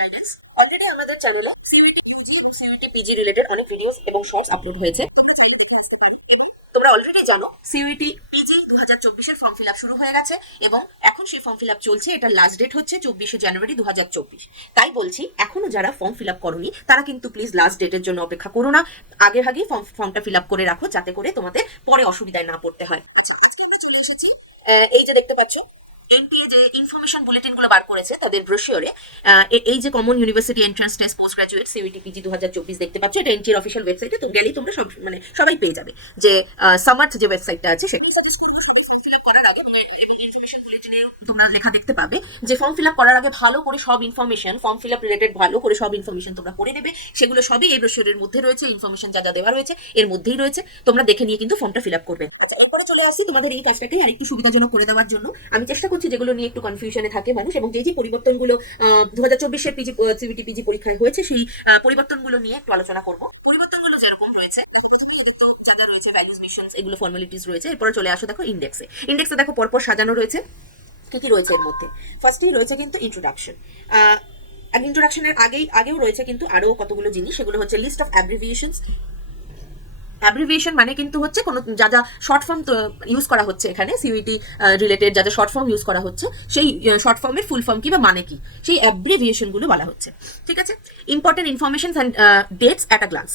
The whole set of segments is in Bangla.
গাইডেন্স। অলরেডি আমাদের চ্যানেলে সিইউটি পিজি রিলেটেড অনেক ভিডিওস এবং শর্টস আপলোড হয়েছে। তোমরা অলরেডি জানো সিইউটি পিজি 2024 এর ফর্ম ফিল আপ শুরু হয়ে গেছে এবং এখন সেই ফর্ম ফিল আপ চলছে। এটা লাস্ট ডেট হচ্ছে 24শে জানুয়ারি 2024। তাই বলছি এখনো যারা ফর্ম ফিল আপ করোনি তারা কিন্তু প্লিজ লাস্ট ডেটের জন্য অপেক্ষা করো না, আগে আগেই ফর্মটা ফিল আপ করে রাখো যাতে করে তোমাদের পরে অসুবিধায় না পড়তে হয়। এই যে দেখতে পাচ্ছ এনটিএ যে ইনফরমেশন বুলেটিন গুলো বার করেছে তাদের ব্রোশিওরে এই যে common university entrance test post graduate CUET PG 2024 দেখতে পাচ্ছ। এটা এনটিএর অফিসিয়াল ওয়েবসাইটে, তো গেলেই তোমরা সব সবাই পেয়ে যাবে। যে সামার্থ যে ওয়েবসাইটটা আছে সেটা তোমরা লেখা দেখতে পাবে যে ফর্ম ফিল আপ করার আগে ভালো করে সব information, form fill up related ভালো করে সব ইনফরমেশন তোমরা পড়ে নেবে। সেগুলো সবই এই ব্রোশিওরের মধ্যে রয়েছে, ইনফরমেশন যা যা দেওয়া রয়েছে এর মধ্যেই রয়েছে। তোমরা দেখে নিয়ে কিন্তু ফর্মটা ফিল আপ করবে। তারপরে চলে আসছি তোমাদের এই কাজটাকে আরেকটু সুবিধাজনক করে দেওয়ার জন্য। আমি চেষ্টা করছি যেগুলো নিয়ে একটু কনফিউশনে থাকে মানুষ এবং যে যে পরিবর্তনগুলো 2024 পিজি সিইউটি পিজি পরীক্ষায় হয়েছে সেই পরিবর্তনগুলো নিয়ে একটু আলোচনা করব। পরিবর্তনগুলো যেরকম রয়েছে এগুলো ফর্মালিটিস রয়েছে। এরপরে চলে আসো দেখো ইন্ডেক্সে দেখো পরপর সাজানো রয়েছে কি কি রয়েছে এর মধ্যে। ফার্স্টেই রয়েছে কিন্তু ইন্ট্রোডাকশন। আর ইন্ট্রোডাকশনের আগেও রয়েছে কিন্তু আরো কতগুলো জিনিস, সেগুলো হচ্ছে লিস্ট অফ অ্যাব্রিভিয়েশনস। অ্যাব্রিভিয়েশন মানে কিন্তু হচ্ছে কোনো যা যা শর্ট ফর্ম ইউজ করা হচ্ছে এখানে সিইউটি রিলেটেড যা যা শর্ট ফর্ম ইউজ করা হচ্ছে সেই শর্ট ফর্মের ফুল ফর্ম কি বা মানে কি সেই অ্যাব্রিভিয়েশন গুলো বলা হচ্ছে। ঠিক আছে। Important information and dates at a glance,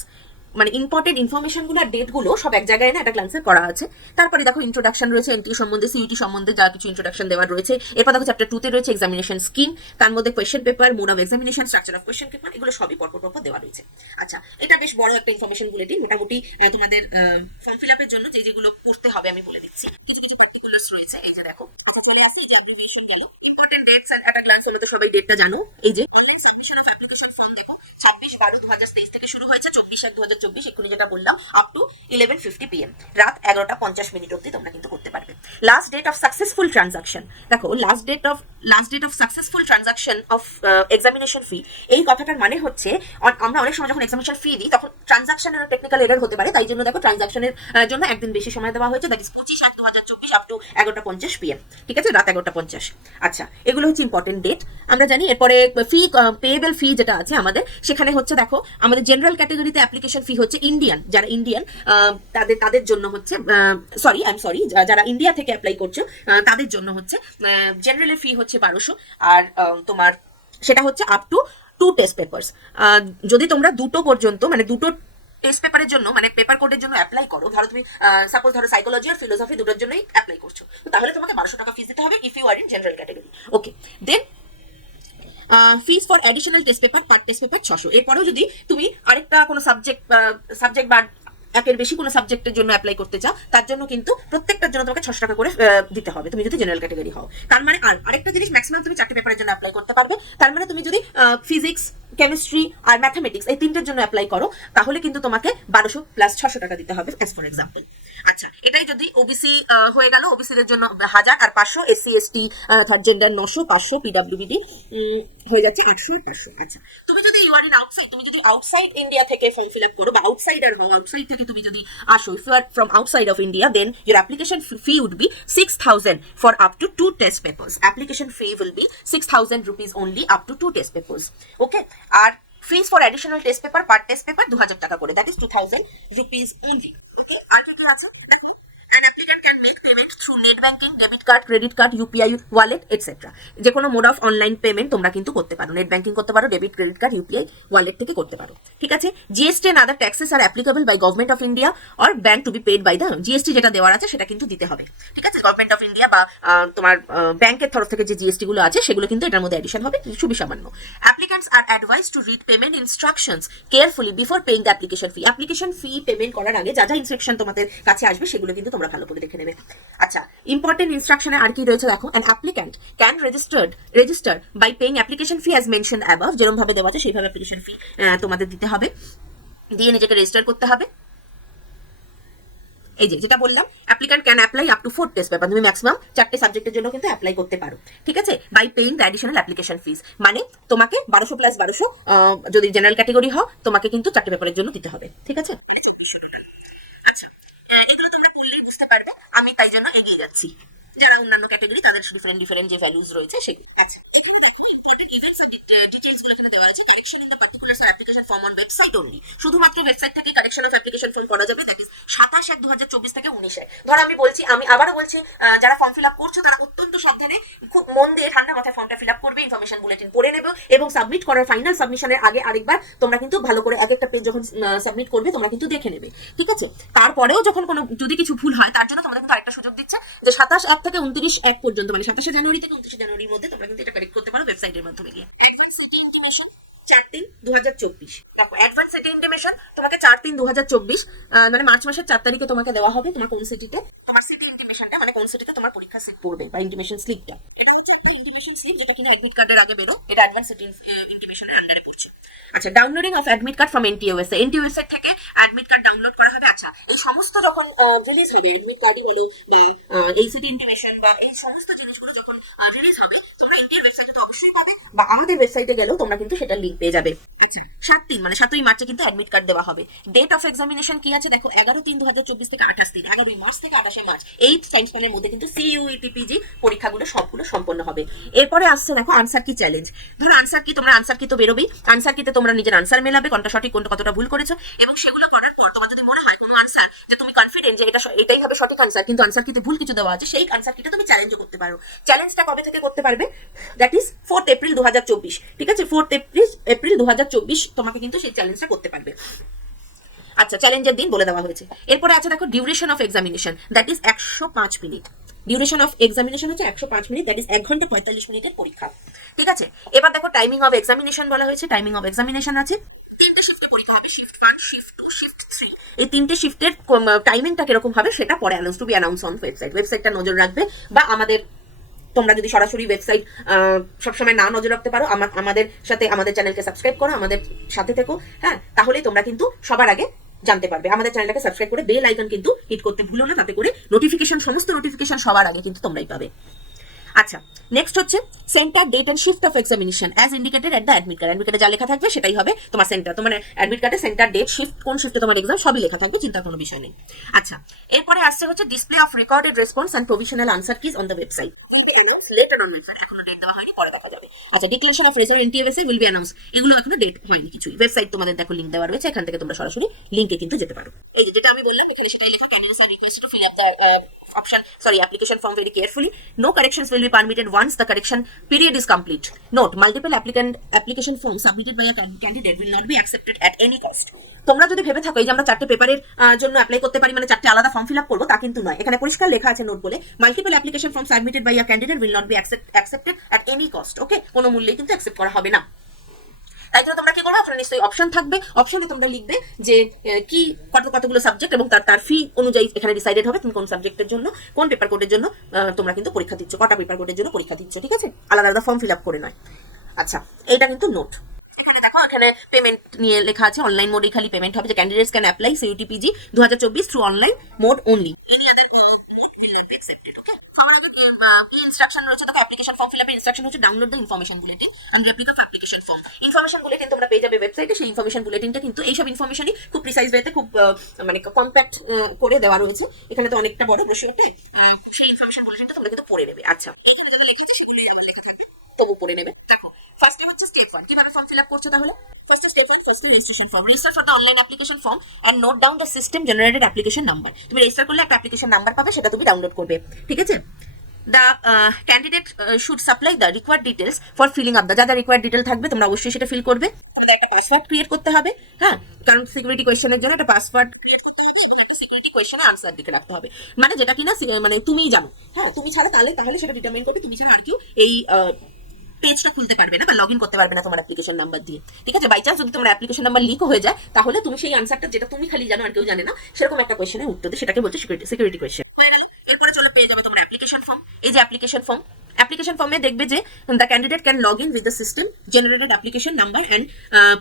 মানে ইম্পর্টেন্ট ইনফরমেশন গুলো আর ডেট গুলো সব এক জায়গায় না একটা গ্লান্সে করা আছে। তারপরে দেখো ইন্ট্রোডাকশন রয়েছে এনটিএ সম্বন্ধে, সিইউটি সম্বন্ধে যা কিছু ইন্ট্রোডাকশন দেওয়ার রয়েছে। এরপর দেখো চ্যাপ্টার 2 তে রয়েছে এক্সামিনেশন স্কিম, তার মধ্যে question paper, mode of examination, structure of question paper, এগুলো সবই পরপর দেওয়া রয়েছে। আচ্ছা, এটা বেশ বড় একটা ইনফরমেশন বুলেটিন। মোটামুটি তোমাদের ফর্ম ফিল আপের জন্য যে যেগুলো পড়তে হবে আমি বলে দিচ্ছি। কিছু কিছু পার্টিকুলার্স রয়েছে। এই যে দেখো আমরা চলে আসি যে অ্যাপ্লিকেশন গেল। ইম্পর্টেন্ট ডেটস এট আ গ্লান্স হলো, তো সবাই ডেটটা জানো। এই যে সাবমিশন অফ অ্যাপ্লিকেশন ফর্ম দেখো 26/12/2023 থেকে শুরু হয়েছে 24/1/2024, এক্ষুনি যেটা বললাম, আপ টু 11:50 PM, রাত 11:50 অব্দি তোমরা কিন্তু করতে পারবে। Last date of successful transaction দেখো, last date of successful transaction of examination fee. এই কথাটার মানে হচ্ছে আমরা অনেক সময় যখন এক্সামিনেশন ফি দিই তখন ট্রানজাকশনের টেকনিক্যাল এরর হতে পারে, তাই জন্য দেখো ট্রানজাকশনের জন্য একদিন বেশি সময় দেওয়া হয়েছে, that is 25/8/2024 up to 11:50 PM। ঠিক আছে, রাত 11:50। আচ্ছা, এগুলো হচ্ছে ইম্পর্টেন্ট ডেট আমরা জানি। এরপরে ফি, পেয়েবল ফি যেটা আছে আমাদের সেখানে হচ্ছে দেখো আমাদের জেনারেল ক্যাটাগরিতে অ্যাপ্লিকেশন ফি হচ্ছে যারা ইন্ডিয়ান তাদের জন্য হচ্ছে যারা ইন্ডিয়া থেকে অ্যাপ্লাই করছো তাদের জন্য হচ্ছে জেনারেলের ফি হচ্ছে 1200। আর তোমার সেটা হচ্ছে আপ টু 2 টেস্ট পেপারস। যদি তোমরা দুটো পর্যন্ত মানে দুটো টেস্ট পেপারের জন্য মানে পেপার কোডের জন্য অ্যাপ্লাই করো, ধরো তুমি সাপোজ ধরো সাইকোলজি আর ফিলোসফি দুটোর জন্যই অ্যাপ্লাই করছো, তাহলে তোমাকে 1200 টাকা ফিস দিতে হবে if you are in general category. Okay, then fees for additional test paper, per test paper 600। এরপরেও যদি তুমি আরেকটা কোনো সাবজেক্ট বা একের বেশি কোনো সাবজেক্টের জন্য অ্যাপ্লাই করতে চাও তার জন্য কিন্তু প্রত্যেকটার জন্য তোমাকে 600 টাকা করে দিতে হবে তুমি যদি জেনারেল ক্যাটাগরি হও। তার মানে আরেকটা জিনিস, ম্যাক্সিমাম তুমি 4টে পেপারের জন্য অ্যাপ্লাই করতে পারবে। তার মানে তুমি যদি ফিজিক্স, কেমিস্ট্রি আর ম্যাথামেটিক্স এই 3টের জন্য অ্যাপ্লাই করো তাহলে কিন্তু তোমাকে 1200 প্লাস 600 টাকা দিতে হবে অ্যাজ ফর এক্সাম্পল। আচ্ছা, এটাই যদি ওবিসি হয়ে গেল, ওবিসিদের জন্য 1000 আর 500, এসসি এসটি থার্ড জেন্ডার 900, 500 পিডব্লিউবিডি হয়ে যাচ্ছে 800 আর 500। আচ্ছা, তুমি যদি ইউ আর ইন আউটসাইড, তুমি যদি আউটসাইড ইন্ডিয়া থেকে ফর্ম ফিল আপ করো বা আউটসাইডার হও, আউটসাইড থেকে তুমি যদি আসো, if you are from outside of India, then your application fee would be 6000 for up to 2 test papers. Application fee will be 6000 rupees only up to 2 test papers. Okay, আর fees for additional test paper, per test paper 2000 টাকা করে, that is 2000 rupees only. আর কি আছে? An applicant can make payment through net banking, debit card, credit card, UPI wallet, etc. যে কোনো মোড অফ অনলাইন পেমেন্ট তোমরা কিন্তু করতে পারো, নেট ব্যাংকিং করতে পারো, debit, credit card, UPI wallet থেকে করতে পারো। ঠিক আছে। GST and other taxes are applicable by government of India or bank to be paid by the, GST যেটা দেওয়ার আছে সেটা কিন্তু দিতে হবে। ঠিক আছে, গভর্নমেন্ট অফ ইন্ডিয়া বা তোমার ব্যাংকের তরফ থেকে যে জিএসটি গুলো আছে সেগুলো কিন্তু এটার মধ্যে অ্যাডিশন হবে, খুবই সামান্য। Applicants R advice to read payment instructions carefully before paying the application fee. Application fee payment করার আগে যা যা ইনস্ট্রাকশন তোমাদের কাছে আসবে সেগুলো কিন্তু তোমরা ভালো করে দেখে নেবে। আচ্ছা, ইম্পর্টেন্ট ইনস্ট্রাকশনে আর কি রয়েছে দেখো, an applicant can register by paying application fee as mention above, যেরকম ভাবে দেওয়া আছে সেইভাবে অ্যাপ্লিকেশন ফি তোমাদের দিতে হবে, দিয়ে নিজেকে রেজিস্টার করতে হবে। এই যেটা বললাম, applicant can apply up to 4 test paper, তুমি ম্যাক্সিমাম 4টে সাবজেক্টের জন্য কিন্তু অ্যাপ্লাই করতে পারো। ঠিক আছে, by paying the additional application fees, মানে তোমাকে 1200 প্লাস 1200 যদি জেনারেল ক্যাটাগরি হও তোমাকে কিন্তু 4টে পেপারের জন্য দিতে হবে। ঠিক আছে। আচ্ছা, এগুলো তোমরা বললেই বুঝতে পারবে, আমি তাই জন্য এগিয়ে যাচ্ছি। যারা অন্যান্য ক্যাটাগরি তাদের ডিফারেন্ট যে ভ্যালুজ রয়েছে সেগুলো। আচ্ছা, ইম্পর্টেন্ট ইভেন্টস অফ ডিটেইলস গুলো এখানে দেওয়া অন ওয়েবসাইট অনলি, শুধুমাত্র ওয়েবসাইট থেকে কারেকশন অফ অ্যাপ্লিকেশন ফর্ম করা যাবে, দ্যাট ইজ 27/1/2024 থেকে 19। ধরো আমি বলছি, আমি আবারও বলছি, যারা ফর্ম ফিল আপ করছো তারা অত্যন্ত সাবধানে খুব মন দিয়ে ঠান্ডা মাথায় ফর্মটা ফিল আপ করবে, ইনফরমেশন বুলেটিন পড়ে নেবে এবং সাবমিট করার ফাইনাল সাবমিশনের আগে আরেকবার তোমরা কিন্তু ভালো করে এক একটা পেজ যখন সাবমিট করবে তোমরা কিন্তু দেখে নেবে, ঠিক আছে? তারপরেও যখন কোনো যদি কিছু ভুল হয় তার জন্য তোমাদের কিন্তু আরেকটা সুযোগ দিচ্ছে যে 27/1 থেকে 29/1 পর্যন্ত, মানে 27 জানুয়ারি থেকে 29 জানুয়ারির মধ্যে তোমরা কিন্তু এটা কারেক্ট করতে পারো ওয়েবসাইটের মাধ্যমে গিয়ে। 4/3/2024 দেখো, অ্যাডভান্স সিটি ইন্টিমেশন তোমাকে 4/3/2024 মানে মার্চ মাসের 4 তারিখে তোমাকে দেওয়া হবে। তোমার কোন সিটিতে তোমার সিটি ইন্টিমেশনটা, মানে কোন সিটিতে তোমার পরীক্ষা সিট পড়বে বা ইন্টিমেশন স্লিপটা, ইন্টিমেশন স্লিপ যেটা কিনা অ্যাডমিট কার্ডের আগে বেরো, এটা অ্যাডভান্স সিটি ইন্টিমেশনের আন্ডারে পড়ছে। আচ্ছা, downloading of admit card from NTUSA, NTUSA থেকে অ্যাডমিট কার্ড ডাউনলোড করা হবে। আচ্ছা, এই সমস্ত যখন রিলিজ হবে, অ্যাডমিট কার্ডই বলো বা এই সিটি ইন্টিমেশন বা এই সমস্ত জিনিসগুলো যখন রিলিজ হবে, তোমরা এনটিইর ওয়েবসাইটে তো অবশ্যই পাবে বা আমাদের ওয়েবসাইটে গেলেও তোমরা কিন্তু সেটা লিংক পেয়ে যাবে। আচ্ছা, 7/3 মানে 7ই মার্চে কিন্তু অ্যাডমিট কার্ড দেওয়া হবে। ডেট অফ এক্সামিনেশন কি আছে দেখো, 11/3/2024 থেকে 28/3, 11ই মার্চ থেকে 28 মার্চ, এই টাইম স্প্যানের মধ্যে কিন্তু CUET পিজি পরীক্ষাগুলো সবগুলো সম্পন্ন হবে। এরপরে আসছে দেখো আনসার কি চ্যালেঞ্জ। ধরো আনসার কি, তোমরা আনসার কি তো বেরোবেই, আনসার কিতে তোমরা নিজের আনসার মেলাবে, কোনটা সঠিক কোনটা কতটা ভুল করেছো, এবং সেগুলো করার পর তোমার যদি মনে হয় কোনো আনসার যে তুমি কনফিডেন্ট যে এটাই হবে সঠিক আনসার, কিন্তু আনসার কিতে ভুল কিছু দেওয়া আছে, সেই আনসার কিটা তুমি চ্যালেঞ্জও করতে পারো। চ্যালেঞ্জটা কবে থেকে করতে পারবে, দ্যাট ইজ 4 এপ্রিল 2024, ঠিক আছে? 4 এপ্রিল 2024 তোমাকে কিন্তু সেই চ্যালেঞ্জটা করতে পারবে। আচ্ছা, চ্যালেঞ্জের দিন বলে দেওয়া হয়েছে। এরপরে আছে দেখো duration of examination, that is 105 minute. Duration of examination হচ্ছে 105 মিনিট, দ্যাট ইজ 1 ঘন্টা 45 মিনিটের পরীক্ষা, ঠিক আছে? এবার দেখো টাইমিং অফ এক্সামিনেশন বলা হয়েছে। টাইমিং অফ এক্সামিনেশন আছে 3টে শিফটে পরীক্ষা হবে, শিফট 1, শিফট 2, শিফট 3। এই 3টে শিফটের টাইমিংটা কিরকম হবে সেটা পরে টু বি অ্যানাউন্স অন ওয়েবসাইটটা নজর রাখবে, বা তোমরা যদি সরাসরি ওয়েবসাইট সবসময় না নজর রাখতে পারো, আমাদের সাথে আমাদের চ্যানেলকে সাবস্ক্রাইব করো, আমাদের সাথে থেকো, হ্যাঁ, তাহলে তোমরা কিন্তু সবার আগে জানতে পারবে। আমাদের চ্যানেলটাকে সাবস্ক্রাইব করে বেল আইকন কিন্তু হিট করতে ভুলো না, তাতে করে সমস্ত নোটিফিকেশন সবার আগে কিন্তু তোমরাই পাবে। আচ্ছা, নেক্সট হচ্ছে centre, date and shift of examination as indicated at the admit card. Admit কার্ডে যা লেখা থাকবে সেটাই হবে তোমার সেন্টার। তোমার অ্যাডমিট কার্ডে সেন্টার, ডেট, শিফট, কোন শিফটে তোমার এক্সাম সবই লেখা থাকবে, চিন্তার কোনো বিষয় নেই। আচ্ছা, এরপরে আসছে হচ্ছে display of recorded response and provisional answer keys on the website, later on website, এখনো ডেট দেওয়া হয়নি, পরে দেখা যাবে। আচ্ছা, declaration of result NTUSA will be announce, এগুলো এখনো ডেট হয়নি কিছুই। ওয়েবসাইট তোমাদের দেখো লিংক দেওয়া রয়েছে, এখান থেকে তোমরা সরাসরি লিংকে কিন্তু যেতে পারো। এই যেটা আমি বললাম এখানে সেটাই লেখা, can you sign request to fill up the application form very carefully. No corrections will be permitted once the correction period is complete. Note, multiple application forms submitted by a candidate will not be accepted at any cost. তোমরা যদি ভেবে থাকো এই যে আমরা 4টে পেপারের জন্য অ্যাপ্লাই করতে পারি, মানে 4টে আলাদা ফর্ম ফিল আপ করবো, তা কিন্তু নয়। এখানে পরিষ্কার লেখা আছে নোট বলে, multiple application form submitted by a candidate will not be accepted at any cost. Okay, কোনো মূল্যেই কিন্তু অ্যাকসেপ্ট করা হবে না। তাই জন্য তোমরা কি করবে, আপনার নিশ্চয়ই অপশন থাকবে, অপশনে তোমরা লিখবে যে কি কতগুলো সাবজেক্ট এবং তার ফি অনুযায়ী এখানে ডিসাইডেড হবে তুমি কোন সাবজেক্টের জন্য, কোন পেপার কোডের জন্য তোমরা কিন্তু পরীক্ষা দিচ্ছ, কটা পেপার কোডের জন্য পরীক্ষা দিচ্ছ, ঠিক আছে? আলাদা আলাদা ফর্ম ফিল আপ করে নয়। আচ্ছা, এইটা কিন্তু নোট। এখানে দেখো, এখানে পেমেন্ট নিয়ে লেখা আছে, অনলাইন মোডেই খালি পেমেন্ট হবে, যে candidates can apply CUET PG 2024 through online mode only. Instruction রয়েছে দেখো, অ্যাপ্লিকেশন ফর্ম ফিল আপের ইনস্ট্রাকশন হচ্ছে download the information bulletin and replica of application form. Information bulletin তোমরা পেয়ে যাবে ওয়েবসাইটে, সেই ইনফরমেশন বুলেটিনটা কিন্তু এইসব ইনফরমেশনই খুব প্রিসাইজ ওয়েতে, খুব মানে কম্প্যাক্ট করে দেওয়া রয়েছে। এখানে তো অনেকটা বড় ব্রোশিওরতে, সেই ইনফরমেশন বুলেটিনটা তোমরা কিন্তু পড়ে নেবে। আচ্ছা, তবু পড়ে নেবে। দেখো, ফার্স্ট টাইম হচ্ছে স্টেপ 1, কিভাবে ফর্ম ফিল আপ করছো তাহলে? First step 1, first registration form. Register for the online application form and note down the system generated application number. তুমি রেজিস্টার করলে একটা অ্যাপ্লিকেশন নাম্বার পাবে, সেটা তুমি ডাউনলোড করবে, ঠিক আছে? The candidate should supply the required details for filling up. যা রিকোয়ার্ড ডিটেল থাকবে তোমরা অবশ্যই সেটা ফিল করবে। একটা পাসওয়ার্ড ক্রিয়েট করতে হবে, হ্যাঁ, কারণ সিকিউরিটি কোয়েশ্চেনের জন্য একটা পাসওয়ার্ড সিকিউরিটি কোয়েশ্চেনে আনসার দিকে রাখতে হবে, মানে যেটা কিনা মানে তুমিই জানো, হ্যাঁ, তুমি ছাড়া তাহলে সেটা ডিটারমাইন করবে, তুমি ছাড়া আর কেউ এই পেজটা খুলতে পারবে না বা লগ ইন করতে পারবে না তোমার অ্যাপ্লিকেশন নাম্বার দিয়ে, ঠিক আছে? বাই চান্স যদি তোমার অ্যাপ্লিকেশন নাম্বার লিক হয়ে যায়, তাহলে তুমি সেই আনসারটা যেটা তুমি খালি জানো আর কেউ জানে না, সেরকম একটা কোয়েশ্চেনের উত্তর দিয়ে, সেটাকে বলছে সিকিউরিটি কোয়েশ্চেন। এরপরে চলে পেয়ে যাবে তোমার অ্যাপ্লিকেশন ফর্ম। এই যে অ্যাপ্লিকেশন ফর্মে দেখবে যে the candidate can log in with the system generated application number and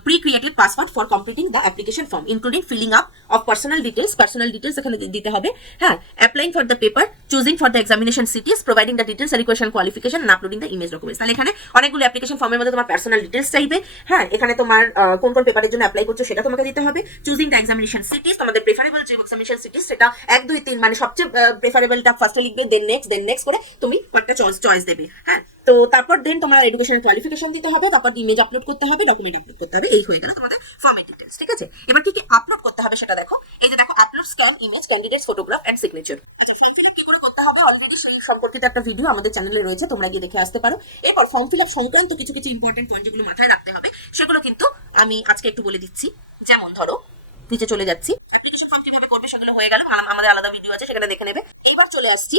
pre-created password for completing the application form including filling up of personal details এখানে দিতে হবে, হ্যাঁ, applying for the paper, choosing for the examination cities, providing the details, requisition qualification and uploading the image documents. তাহলে এখানে অনেকগুলো অ্যাপ্লিকেশন ফর্মের মধ্যে তোমার পার্সোনাল ডিটেলস চাইবে, হ্যাঁ, এখানে তোমার কোন পেপারের জন্য অ্যাপ্লাই করছো সেটা তোমাকে দিতে হবে, চুজিং দ্য এক্সামিনেশন সিটিস, তোমাদের প্রেফারেবল যে এক্সামিনেশন সিটিস সেটা 1, 2, 3 মানে সবচেয়ে প্রেফারেবলটা ফার্স্টে লিখবে, দেন নেক্সট করে তুমি একটা চয়েস ভয়েস দেবে, হ্যাঁ। তো তারপর দেন তোমার এডুকেশন কোয়ালিফিকেশন দিতে হবে, তারপর ইমেজ আপলোড করতে হবে, ডকুমেন্ট আপলোড করতে হবে, এই হয়ে গেল তোমাদের ফর্মেট ডিটেলস, ঠিক আছে। এবার কি কি আপলোড করতে হবে সেটা দেখো, এই যে দেখো upload scan image candidates photograph and signature. আচ্ছা, ফর্ম ফিল আপ কি করে করতে হবে অলরেডি সেই সম্পর্কিত একটা ভিডিও আমাদের চ্যানেলে রয়েছে, তোমরা গিয়ে দেখে আসতে পারো। এরপর ফর্ম ফিল আপ সংক্রান্ত কিছু কিছু ইম্পর্টেন্ট পয়েন্ট যেগুলো মাথায় রাখতে হবে সেগুলো কিন্তু আমি আজকে একটু বলে দিচ্ছি। যেমন ধরো নিচে চলে যাচ্ছি, অ্যাপ্লিকেশন ফর্ম কিভাবে করবে সেগুলো হয়ে গেল, আমাদের আলাদা ভিডিও আছে সেখানে দেখে নেবে। এবার চলে আসছি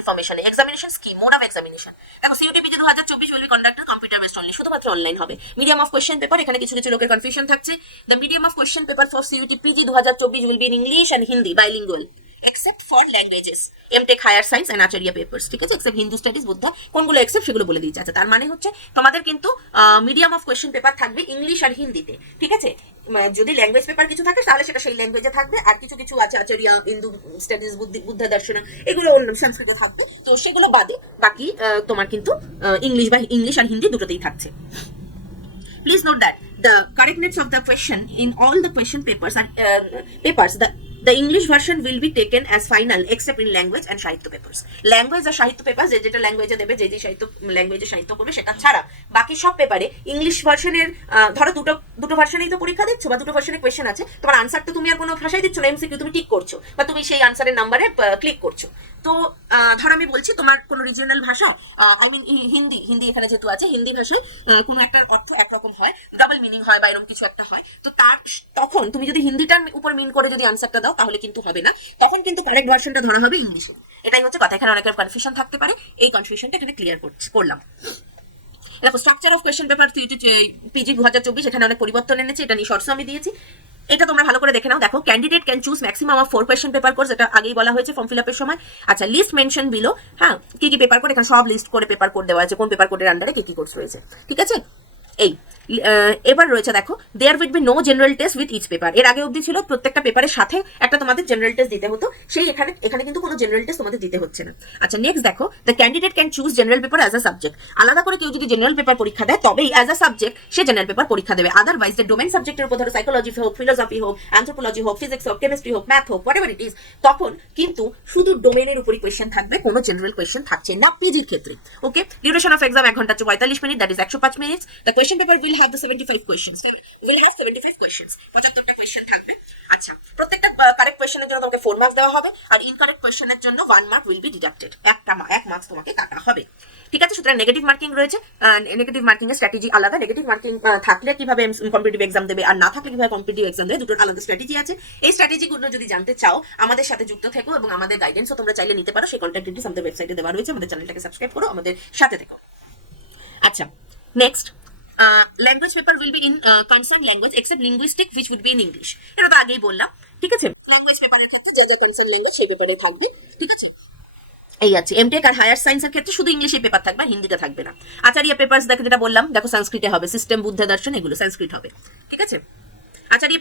ইনফরমেশনে, examination scheme, mode of examination. দেখো CUET PG 2024 will be conducted computer based only, শুধুমাত্র অনলাইন হবে। মিডিয়াম অফ কোশ্চেন পেপার, এখানে কিছু কিছু লোকের কনফিউশন থাকছে। The medium of question paper for CUET PG 2024 will be in English and Hindi bilingual except for languages, MTech Higher Science and Acharya papers, ঠিক আছে, এক্সেপ্ট হিন্দু স্টাডিজ, বুদ্ধা, কোনগুলো এক্সেপ্ট সেগুলো বলে দিয়েছে। আচ্ছা, তার মানে হচ্ছে তোমাদের কিন্তু মিডিয়াম অফ কোশ্চেন পেপার থাকবে ইংলিশ আর হিন্দিতে, ঠিক আছে। যদি ল্যাঙ্গুয়েজ পেপার কিছু থাকে তাহলে সেটা সেই ল্যাঙ্গুয়েজে থাকবে, আর কিছু কিছু আছে আচার্য হিন্দু স্টাডিজ, বুদ্ধা দর্শন, এগুলো অন্য সংস্কৃত থাকবে। তো সেগুলো বাদে বাকি তোমার কিন্তু ইংলিশ আর হিন্দি দুটোতেই থাকছে। Please note that the correctness of the question in all the question papers are the English version will be taken as final except in language and সাহিত্য papers. Language আর সাহিত্য পেপার যেটা ল্যাঙ্গুয়েজে দেবে, যে সাহিত্য ল্যাঙ্গুয়েজে সাহিত্য করবে সেটা ছাড়া বাকি সব পেপারে ইংলিশ ভার্সনের ধরো দুটো ভার্সনেই তো পরীক্ষা দিচ্ছ বা দুটো ভার্সনে কোয়েশ্চেন আছে, তোমার আনসার তো তুমি আর কোনো ভাষায় দিচ্ছ না, এমসিকিউ তুমি টিক করছো বা তুমি সেই আনসারের নাম্বারে ক্লিক করছো। তো ধর আমি বলছি তোমার কোনো রিজিওনাল ভাষা, আই মিন হিন্দি এখানে যেহেতু আছে, হিন্দি ভাষায় কোনো একটা অর্থ একরকম হয়, ডাবল মিনিং হয় বা এরকম কিছু একটা হয়, তো তখন তুমি যদি হিন্দিটার উপর মিন করে যদি আনসারটা দাও তাহলে কিন্তু হবে না, তখন কিন্তু কারেক্ট ভার্সনটা ধরা হবে ইংলিশে। এটাই হচ্ছে কথা, এখানে অনেকের কনফিউশন থাকতে পারে, এই কনফিউশনটা এখানে ক্লিয়ার করলাম। দেখো structure of question paper PG 2024 এখানে অনেক পরিবর্তন এনেছে, এটা নিয়ে শর্টস আমি দিয়েছি, এটা তোমরা ভালো করে দেখে নাও। দেখো candidate can choose maximum of 4 question paper course, এটা আগেই বলা হয়েছে ফর্ম ফিল আপের সময়। আচ্ছা, লিস্ট মেনশন বিলো, হ্যাঁ, কি কি পেপার কোড, এখানে সব লিস্ট করে পেপার কোড দেওয়া আছে, কোন পেপার কোডের আন্ডারে কি কি কোর্স রয়েছে, ঠিক আছে। এই এবার রয়েছে দেখো there will be no general test with each paper. এর আগে অবধি ছিল প্রত্যেকটা পেপারের সাথে একটা তোমাদের জেনারেল টেস্ট দিতে হতো, সেই এখানে কিন্তু কোনো জেনারেল টেস্ট তোমাদের দিতে হচ্ছে না। আচ্ছা, নেক্সট দেখো the candidate can choose general paper as a subject. আলাদা করে কেউ যদি জেনারেল পেপার পরীক্ষা দেয় তবেই as a subject say general paper পরীক্ষা দেবে, আদারওয়াইজ দ্য ডোমেন সাবজেক্টের উপর ধরো সাইকোলজি হোক, ফিলোসফি হোক, অ্যানথ্রোপোলজি হোক, ফিজিক্স হোক, কেমিস্ট্রি হোক, ম্যাথ হোক, হোয়াটএভার ইট ইজ, তখন কিন্তু শুধু ডোমেনের উপরই কোয়েশ্চেন থাকবে, কোনো জেনারেল কোয়েশ্চেন থাকছে না পিজির ক্ষেত্রে। ওকে, ডিউরেশন অফ এক্সাম 1 ঘন্টা 45 minute, that is 105 minutes. The question paper will have the 75 questions, will have 75 questions, 75টা কোয়েশ্চেন থাকবে। আচ্ছা, প্রত্যেকটা কারেক্ট কোয়েশ্চেনের জন্য তোমাকে 4 মার্কস দেওয়া হবে, আর ইনকারেক্ট কোয়েশ্চেনের জন্য 1 mark will be deducted, 1 marks তোমাকে কাটা হবে, ঠিক আছে। সুতরাং নেগেটিভ মার্কিং রয়েছে, নেগেটিভ মার্কিং এর স্ট্র্যাটেজি আলাদা, নেগেটিভ মার্কিং থাকলে কিভাবে কম্পিটিটিভ এক্সাম দেবে আর না থাকলে কিভাবে কম্পিটিটিভ এক্সাম দেবে, দুটোর আলাদা স্ট্র্যাটেজি আছে। এই স্ট্র্যাটেজিগুলো যদি জানতে চাও আমাদের সাথে যুক্ত থেকো, এবং আমাদের গাইডেন্সও তোমরা চাইলে নিতে পারো, সেই কন্ট্যাক্ট ডিটেইলস আমাদের ওয়েবসাইটে দেওয়া রয়েছে, আমাদের চ্যানেলটাকে সাবস্ক্রাইব করো, আমাদের সাথে থেকো। আচ্ছা, next language paper will be in concern language except linguistic which would be in English. এটা তো আগেই বললাম, ঠিক আছে। ল্যাঙ্গুয়েজ পেপারের ক্ষেত্রে যে কনসার্ন ল্যাঙ্গুয়েজ সেই পেপারে থাকবে, ঠিক আছে। এই আছে এমটেক আর হায়ার সায়েন্সের ক্ষেত্রে শুধু ইংলিশে পেপার থাকবে, হিন্দিতে থাকবে না। আচার্য পেপারস দেখো যেটা বললাম, দেখো সংস্কৃতে হবে, সিস্টেম, বুদ্ধ দর্শন, এগুলো সংস্কৃত হবে, ঠিক আছে। আচার্য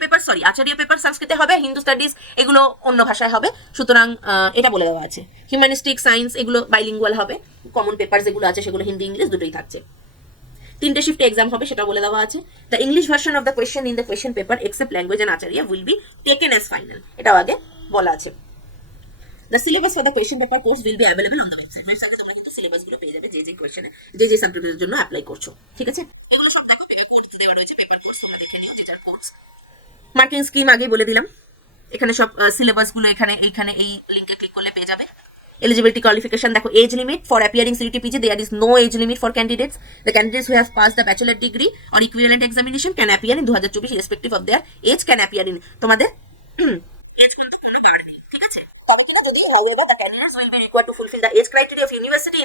পেপার সংস্কৃতে হবে, হিন্দু স্টাডিজ এগুলো অন্য ভাষায় হবে, সুতরাং এটা বলে দেওয়া আছে। হিউম্যানিস্টিক, সায়েন্স এগুলো বাইলিঙ্গুয়াল হবে, কমন পেপার যেগুলো আছে সেগুলো হিন্দি ইংলিশ দুটোই থাকছে। 3টে শিফটে এক্সাম হবে সেটা বলে দেওয়া আছে। The English version of the question in the question paper except language and Acharya will be taken as final, এটাও আগে বলা আছে। The syllabus for the question paper course will be available on the website. ওয়েবসাইটে তোমরা কিন্তু সিলেবাসগুলো পেয়ে যাবে, যে কোয়েশ্চেনে যে সাবজেক্টের জন্য অ্যাপ্লাই করছো, ঠিক আছে। এগুলো সব দেখো পেপার কোর্স দেওয়া রয়েছে, পেপার কোর্স তোমরা দেখে নিও, টিচার কোর্স। মার্কিং স্কিম আগেই বলে দিলাম, এখানে সব সিলেবাসগুলো এইখানে এই লিংকে ক্লিক করলে পেয়ে যাবে। Eligibility qualification দেখো, age limit for appearing CUET PG there is no age limit for candidates. The candidates who have passed the bachelor degree or equivalent examination can appear in 2024 irrespective of their age, can appear in তোমাদের age কিন্তু কোনো বার নেই, ঠিক আছে। তবে কিনা যদি however the candidates will be required to fulfill the age criteria of university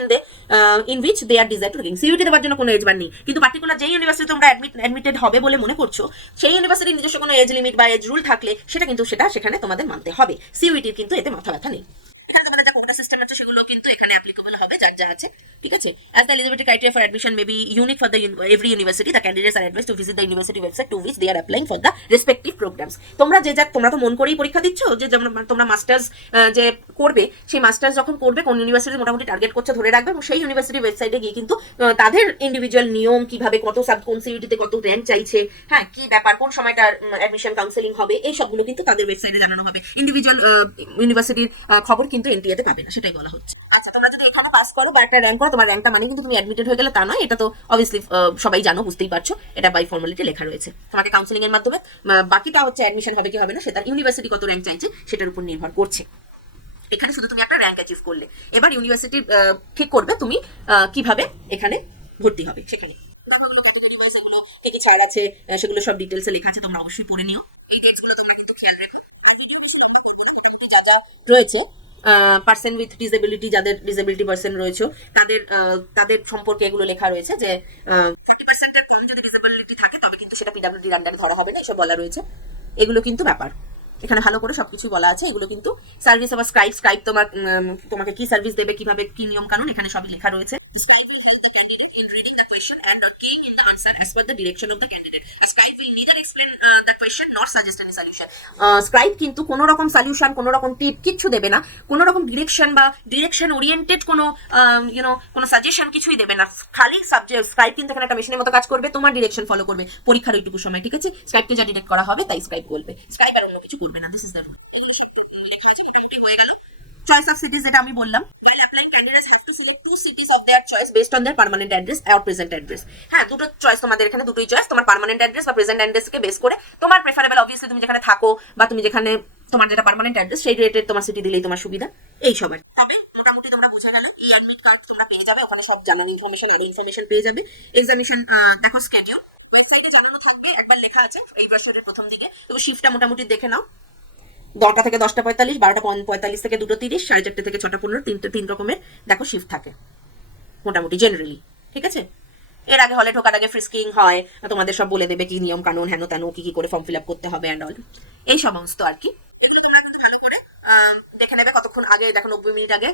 in which they are desired to gain. CUET দেওয়ার জন্য কোনো এজ বার নেই, কিন্তু পার্টিকুলার যেই ইউনিভার্সিটি তোমরা অ্যাডমিটেড হবে বলে মনে করছো সেই ইউনিভার্সিটির নিজস্ব কোনো এজ লিমিট বা এজ রুল থাকলে সেটা কিন্তু সেখানে তোমাদের মানতে হবে। CUET কিন্তু এতে মাথা ব্যথা নেই, এখানে তোমাদের যা কোটা সিস্টেম আছে সেগুলো কিন্তু এখানে অ্যাপ্লিকেবল হবে যার যা আছে, ঠিক আছে। As the eligibility criteria for admission may be unique for every university, the candidates are advised to visit the university website to which they are applying for the respective programs. তোমরা তো মন করেই পরীক্ষা দিচ্ছ, যে তোমরা মাস্টার্স যে করবে, সেই মাস্টার্স যখন করবে কোন ইউনিভার্সিটি মোটামুটি টার্গেট করছে ধরে রাখবে, এবং সেই ইউনিভার্সিটি ওয়েবসাইটে গিয়ে কিন্তু তাদের ইন্ডিভিজুয়াল নিয়ম, কিভাবে কত কোন সিইউটিতে কত র্যাঙ্ক চাইছে, হ্যাঁ কি ব্যাপার, কোন সময়টা অ্যাডমিশন কাউন্সেলিং হবে, এই সবগুলো কিন্তু তাদের ওয়েবসাইটে জানানো হবে। ইন্ডিভিজুয়াল ইউনিভার্সিটির খবর কিন্তু এনটিএতে পাবে না, সেটাই বলা হচ্ছে। আচ্ছা, তোমরা যদি এখানে পাস করো বা একটা র্যাঙ্ক করো, তোমার র্যাঙ্কটা মানে কিন্তু তুমি অ্যাডমিটেড হয়ে গেলে তা নয়, এটা তো অবভিয়াসলি সবাই জানো, বুঝতেই পারছো, এটা বাই ফর্মালিটি লেখা রয়েছে। তোমাকে কাউন্সিলিং এর মাধ্যমে বাকিটা হচ্ছে অ্যাডমিশন হবে কি হবে না সেটা ইউনিভার্সিটি কত র্যাঙ্ক চাইছে সেটার উপর নির্ভর করছে। এখানে শুধু তুমি একটা র্যাঙ্ক অ্যাচিভ করলে, এবার ইউনিভার্সিটি ঠিক করবে তুমি কিভাবে এখানে ভর্তি হবে। সেখানে কি কি ছাড় আছে সেগুলো সব ডিটেলসে লেখা আছে, তোমরা অবশ্যই পড়ে নিও। এই কাজগুলো তোমরা কিন্তু খেয়াল রেখো। যা যা রয়েছে পার্সন উইথ ডিসেবিলিটি, যাদের ডিসেবিলিটি পার্সন রয়েছে তাদের তাদের সম্পর্কে এগুলো লেখা রয়েছে যে 40%-এর কম যদি ডিসেবিলিটি থাকে তবে কিন্তু সেটা পিডব্লিউডির আন্ডারে ধরা হবে না, এসব বলা রয়েছে। এগুলো কিন্তু ব্যাপার এখানে ভালো করে সবকিছু বলা আছে। এগুলো কিন্তু সার্ভিস আবার স্ক্রাইব তোমার তোমাকে কি সার্ভিস দেবে, কিভাবে কি নিয়ম কানুন, এখানে সবই লেখা রয়েছে। Scribe will help the candidate in reading the question and not keying in the answer as per the direction of the candidate. A scribe will neither explain the question nor suggest any solution. Scribe কিন্তু কোনো রকম সলিউশন, কোনো রকম টিপ কিচ্ছু দেবে না, কোনো রকম ডিরেকশন বা ডিরেকশন ওরিয়েন্টেড কোনো কোনো সাজেশন কিছুই দেবে না। খালি সাবজেক্ট স্ক্রাইব কিন্তু এখানে একটা মেশিনের মতো কাজ করবে, তোমার ডিরেকশন ফলো করবে পরীক্ষার ওইটুকু সময়, ঠিক আছে? স্ক্রাইবকে যা ডিরেক্ট করা হবে তাই স্ক্রাইব বলবে, স্ক্রাইব আর অন্য কিছু করবে না। This is the rule. হয়ে গেল চয়েস অফ সিটিজ, যেটা আমি বললাম। Candidates have to select 2 cities of their choice based on their permanent address or present address. হ্যাঁ, দুটো চয়েস তোমাদের এখানে, দুটোই চয়েস। তোমার পার্মানেন্ট অ্যাড্রেস বা প্রেজেন্ট অ্যাড্রেসকে বেস করে তোমার প্রেফারেবল, অবভিয়াসলি তুমি যেখানে থাকো বা তুমি যেখানে তোমার যেটা পার্মানেন্ট অ্যাড্রেস সেই রিলেটেড তোমার সিটি দিলেই তোমার সুবিধা। এই সবার তবে মোটামুটি তোমরা বোঝা গেল। এই অ্যাডমিট কার্ড তোমরা পেয়ে যাবে, ওখানে সব জানানো ইনফরমেশন, আরো ইনফরমেশন পেয়ে যাবে। এক্সামিনেশন দেখো স্কেডিউল ওয়েবসাইটে জানানো থাকবে, একবার লেখা আছে এই ভার্সনের প্রথম দিকে। তো শিফটটা মোটামুটি দেখে নাও, 10টা থেকে 10:45, 12:45 থেকে 2:30, 4:30 থেকে 6:15, তিন রকমের দেখো শিফট থাকে মোটামুটি জেনারেলি, ঠিক আছে? এর আগে হলে ঢোকার আগে ফ্রিস্কিং হয়, তোমাদের সব বলে দেবে কি নিয়ম কানুন, হেন তেন কি কি করে ফর্ম ফিল আপ করতে হবে অ্যান্ড অল, এই সমস্ত আর কি। ভালো করে দেখে নেবে কতক্ষণ আগে, দেখো 90 মিনিট আগে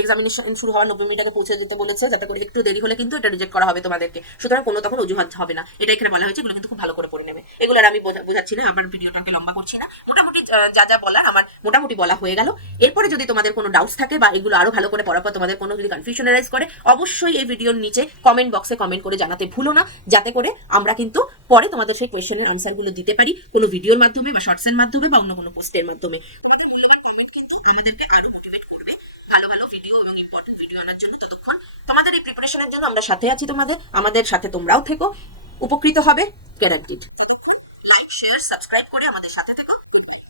এক্সামিনেশন শুরু হওয়ার 90 মিনিট আগে পৌঁছে যেতে বলেছে, যাতে করে একটু দেরি হলে কিন্তু এটা রিজেক্ট করা হবে তোমাদেরকে। সুতরাং কোনো তখন অজুহাত হবে না, এটা এখানে বলা হয়েছে। এগুলো কিন্তু খুব ভালো করে পড়ে নেবে। এগুলো আর আমি বোঝাচ্ছি না, আমার ভিডিওটাকে লম্বা করছি না। মোটামুটি যা যা বলার আমার মোটামুটি বলা হয়ে গেল। এরপরে যদি তোমাদের কোনো ডাউটস থাকে বা এগুলো আরো ভালো করে পড়ার পর তোমাদের কোনো যদি কনফিউশন রাইজ করে, অবশ্যই এই ভিডিওর নিচে কমেন্ট বক্সে কমেন্ট করে জানাতে ভুলো না, যাতে করে আমরা কিন্তু পরে তোমাদের সেই কোয়েশ্চেনের আনসারগুলো দিতে পারি, কোনো ভিডিওর মাধ্যমে বা শর্টসের মাধ্যমে বা অন্য কোনো পোস্টের মাধ্যমে। আমাদেরকে আরো মোটিভেট করবে ভালো ভালো ভিডিও এবং ইম্পর্টেন্ট ভিডিও আনার জন্য। ততক্ষণ তোমাদের এই প্রিপারেশনের জন্য আমরা সাথে আছি, আমাদের সাথে তোমরাও থেকো, উপকৃত হবে, গ্যারান্টিড। Like, share, subscribe